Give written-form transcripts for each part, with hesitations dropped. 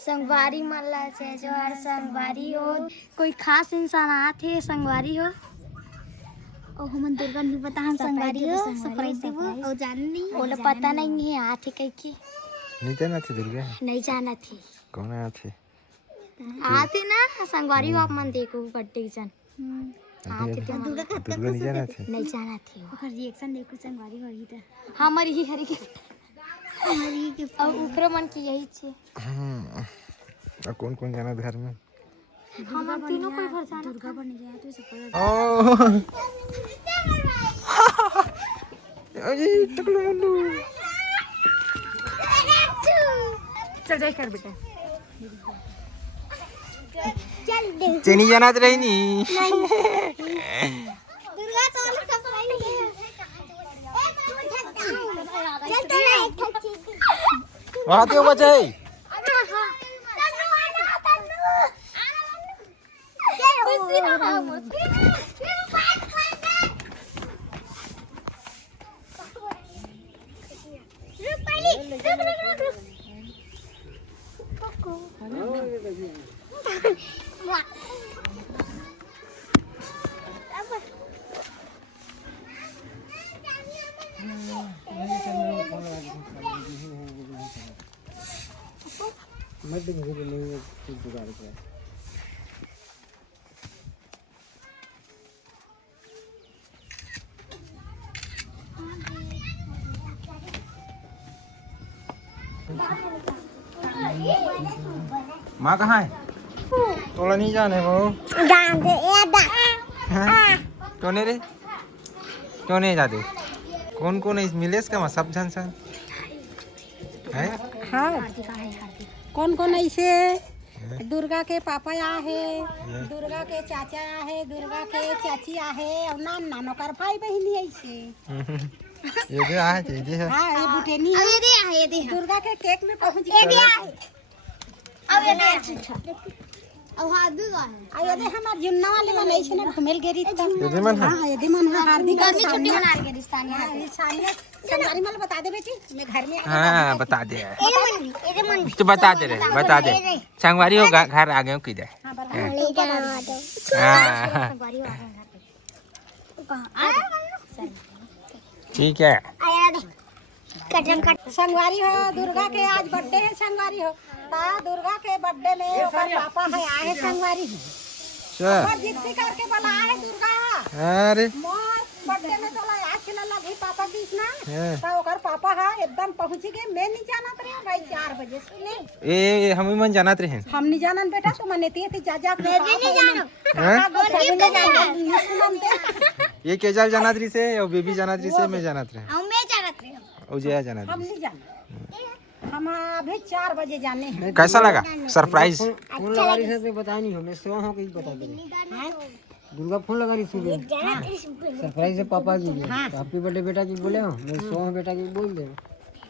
संगवारी मल्ला से जो हर संगवारी हो कोई खास इंसान आते संगवारी हो और हम दुर्गा नहीं पता हम संगवारी हो सरप्राइज देबो और जान नहीं बोला पता नहीं है आते कह के नहीं जाना थी दुर्गा नहीं जाना थी कौन आते आते ना संगवारी हो आप मन देखो बर्थडे जन आते थे दुर्गा नहीं जाना थी नहीं जाना थी ओकर रिएक्शन देखो संगवारी होई त हमारी ही हरी के और ऊपर मन की यही छे और कौन कौन जाना घर में हम तीनों कोई भर जाना दुर्गा बन गया तो सब ओ अरे टकलू मुन्नू चल जाए कर बेटा चल दे चेनी जाना तो रही नहीं दुर्गा तो सरप्राइज है चल तो नहीं वहां क्यों बचे माँ कहाँ है तोला नहीं जाने वो क्यों नहीं रे क्यों नहीं जाते कौन कौन है इस मिलेस का सब जन सन है हाँ कौन कौन ऐसे दुर्गा के पापा आहे दुर्गा के चाचा आहे दुर्गा के चाची आहे और नान नानो कर भाई बहनी ऐसे ये भी आहे ये है हाँ ये बुटेनी है ये दे दुर्गा के केक में पहुंच ये गए है अब ये नहीं अब हार्दिक है आ ये हमार जुन्ना वाले में ऐसे ना घुमेल गेरी त ये भी मन है हां ये मन है हार्दिक गर्मी छुट्टी मना रही है रिश्तानी हां ये सानिया संगारी माल बता दे बेटी मैं घर में हाँ बता दे ये मन तो बता दे रे बता दे संगवारी हो घर आ गए हो किधर हां बता ले जा दो हाँ संगवारी आ गए कहां ठीक है आया दे कटन कट संगवारी हो दुर्गा के आज बर्थडे है संगवारी हो ता दुर्गा के बर्थडे में ओकर पापा है आए संगवारी हो चल और जिद्दी करके बोला है दुर्गा अरे मोर बर्थडे में तो आज चला लगी पापा बीच ना हाँ। ता ओकर पापा है एकदम पहुंच गए मैं नहीं जानत रे भाई 4 बजे से नहीं ए हम ही मन जानत रहे हम नहीं जानन बेटा तो मने थी जा जा मैं भी नहीं जानो ये केजल जानत रही से और बेबी जानत रही से मैं जानत रहे हम मैं जानत रही हूं और जया जानत हम रही नहीं जाने हम अभी 4 बजे जाने हैं कैसा लगा सरप्राइज फोन लगा रही से बता नहीं हमें सो हो के बता दे दुर्गा फोन लगा रही सुबह सरप्राइज है पापा की हैप्पी बर्थडे बेटा की बोले हो मैं सो हो बेटा की बोल दे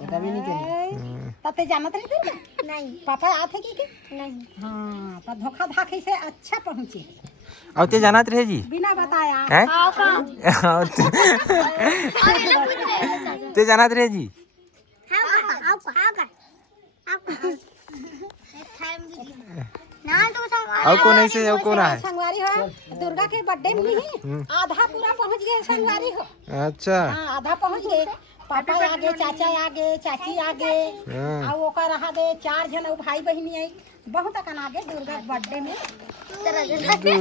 बता भी नहीं चले तते जानत रही तू नहीं पापा आते की नहीं हां तो धोखा धाखी से अच्छा पहुंचे और ते जानत रहे जी बिना बताया हैं ते जानत रहे जी और कौन ऐसे और कौन है संगवारी हो दुर्गा के बर्थडे में ही आधा पूरा पहुंच गए संगवारी हो अच्छा हाँ आधा पहुंच गए पापा आगे चाचा आगे चाची आगे हाँ। और ओकर आगे 4 जन भाई बहनी आई बहुत अकन आगे दुर्गा के बर्थडे में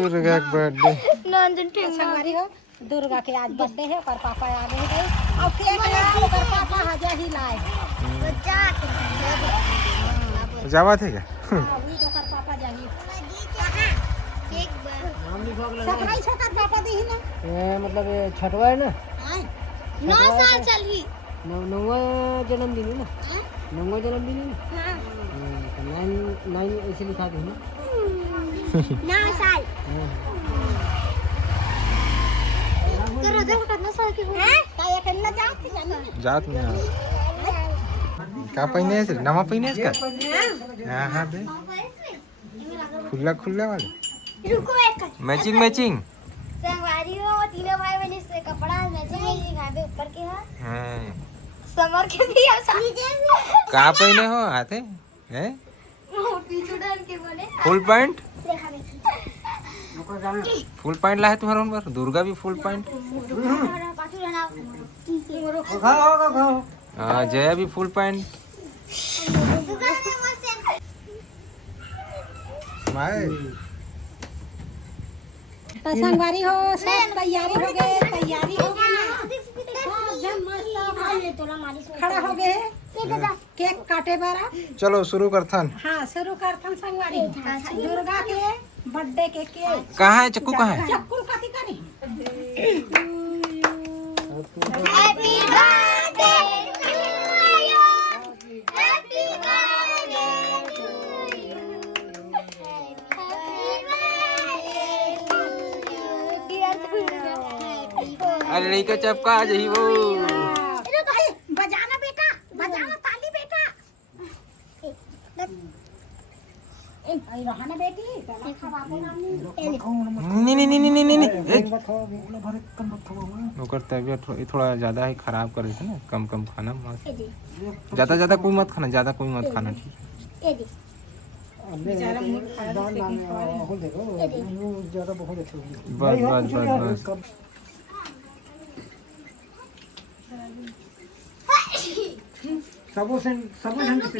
दुर्गा का बर्थडे नंदन ठेंगा संगवारी हो दुर्गा के आज बर्थडे है और पापा आगे गए और केक है ओकर पापा हजा ही लाए जावा थे क्या अभी ओकर पापा जाही सरप्राइज होकर पापा दी ना मतलब ये छठवा है ना 9 साल चली नौवा जन्मदिन है ना नौवा जन्मदिन है ना 9 ऐसे लिखा दे ना 9 साल करो देखो कितना साल की हो का ये कल्ला जात जानी जात में का पहिने है नवा पहिने है का हां हां दे खुला खुला वाले रुको एक मैचिंग मैचिंग संगवारी हो तीनों भाई बहन से कपड़ा मैचिंग है घर पे ऊपर के है हां समर के भी ऐसा का पहिने हो आते हैं फुल पैंट फुल पैंट लाए तुम्हारे ऊपर दुर्गा भी फुल पैंट हाँ जया भी फुल पैंट तो संगवारी हो सब तैयारी हो गए तैयारी हो गई ना सब जन मस्त खड़ा हो गए केक काटे बारा चलो शुरू करथन हाँ शुरू करथन संगवारी दुर्गा के बर्थडे के केक कहाँ है चक्कू कहाँ है चक्कू कथी करी happy birthday to you happy birthday to you अरे लड़का चपका आ जाई वो बजाना बेटा बजाना ताली बेटा आई रहना बेटी नहीं ओकर तबीयत थोड़ा ज़्यादा ही खराब कर रही थी ना कम कम खाना ज़्यादा कोई मत खाना ज़्यादा कोई मत खाना ठीक बस बस बस बस सबो ढंग से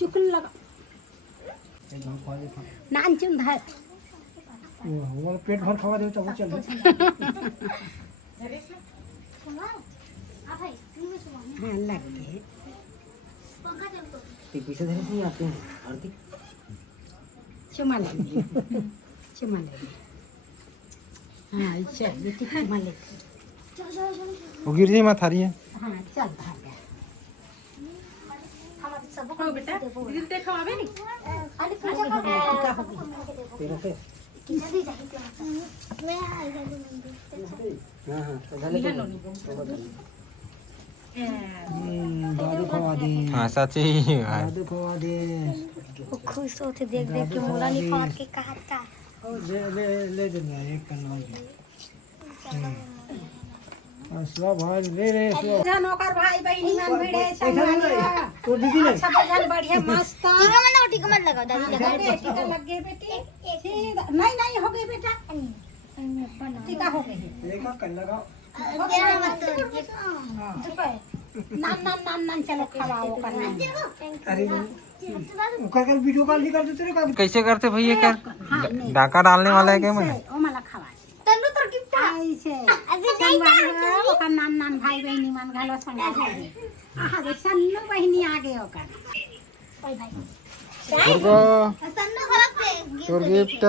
चुकन लगा नान चुन धार वो पेट भर खवा दे तो वो चल हाँ लग गए पीछे धरे नहीं आते हैं आरती चुमा ले हाँ चल बेटी चुमा ले वो गिर जाए मत हारी है हाँ चल भाग गया हो बेटा दीदी देखो आवे नहीं अरे पूजा का हो गई तेरा से हां दादू खवा दे हाँ सच्ची दादू खवा दे वो खुश होते देख देख के मोला निकाल के कहा था और ले दुनिया एक करना सब भाई ले सब नौकर भाई बहनी मन भिड़े संगवारी तो दीदी ने सब जन बढ़िया मस्त टीका मत लगाओ दादी लगा टीका लग गए बेटी नहीं हो गई बेटा टीका हो गई एक कर लगाओ नान चलो खवाओ करना अरे कर वीडियो कॉल नहीं करते तेरे का कैसे करते भैया कर डाका डालने वाला है क्या मैं ओ मला खवा ऐसे ओकर नान भाई बहनी मन घालो संगारी आहा रे सन्नु बहनी आगे ओकर दुर्गा तोर गिफ्ट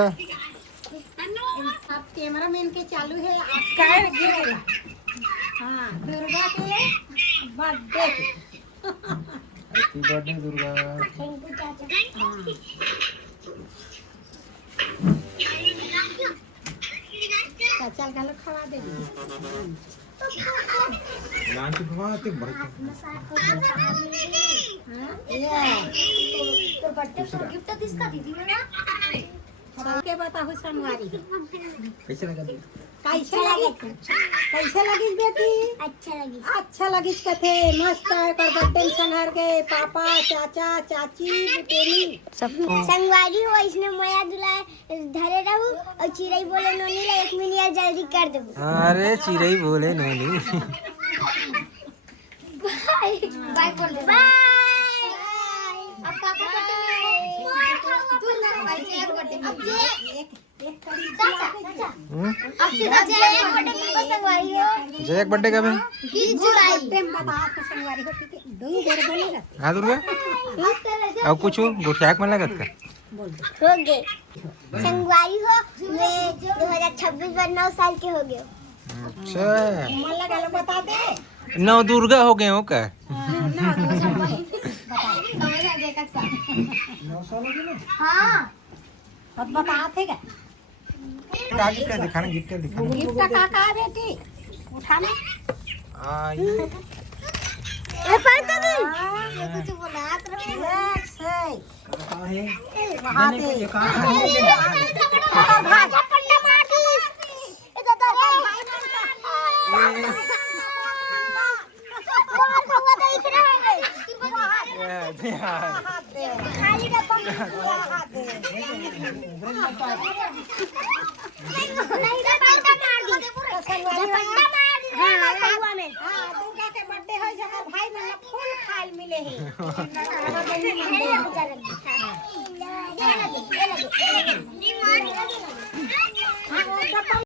अब कैमरा मैन के चालू है आपका गिरेगा हाँ दुर्गा के बर्थडे हैप्पी बर्थडे दुर्गा चल गलो खवा दे लांच घुमाते बहुत तो बर्थडे पर गिफ्ट किसका दीदी ने ना के बताहु संगवारी कैसे लगा कैसे लगी बेटी अच्छा लगी कथे मस्त है कर बर्थडे संघर के पापा चाचा चाची बेटेनी संगवारी हो इसने माया दुलाए धरे रहू और चिड़ै बोले नोनी ला 1 मिनट जल्दी कर दो अरे चिड़ै बोले नोनी बाय बाय बोल दे बाय अब पापा जय एक बर्थडे कब है हाँ दुर्गा अब पूछो गोठियाक में लगत का हो गए संगवारी हो मैं 2026 में 9 साल के हो गए अच्छा मन लगा लो बता दे नौ दुर्गा हो गए हो क्या हाँ अब बताते क्या गिफ्ट का दिखाना गिफ्ट का दिखाना गिफ्ट का का बेटी उठाना आई ए पर तो नहीं कुछ बोला एक से कहां है वहां पे ये कहां है भाई पन्ना मार दी ए दादा भाई बहुत हुआ देख रहे हैं हाथ दे खाली का हाथ दे दुर्गा के बर्थडे हो जगह भाई मन फूल खाइल मिले है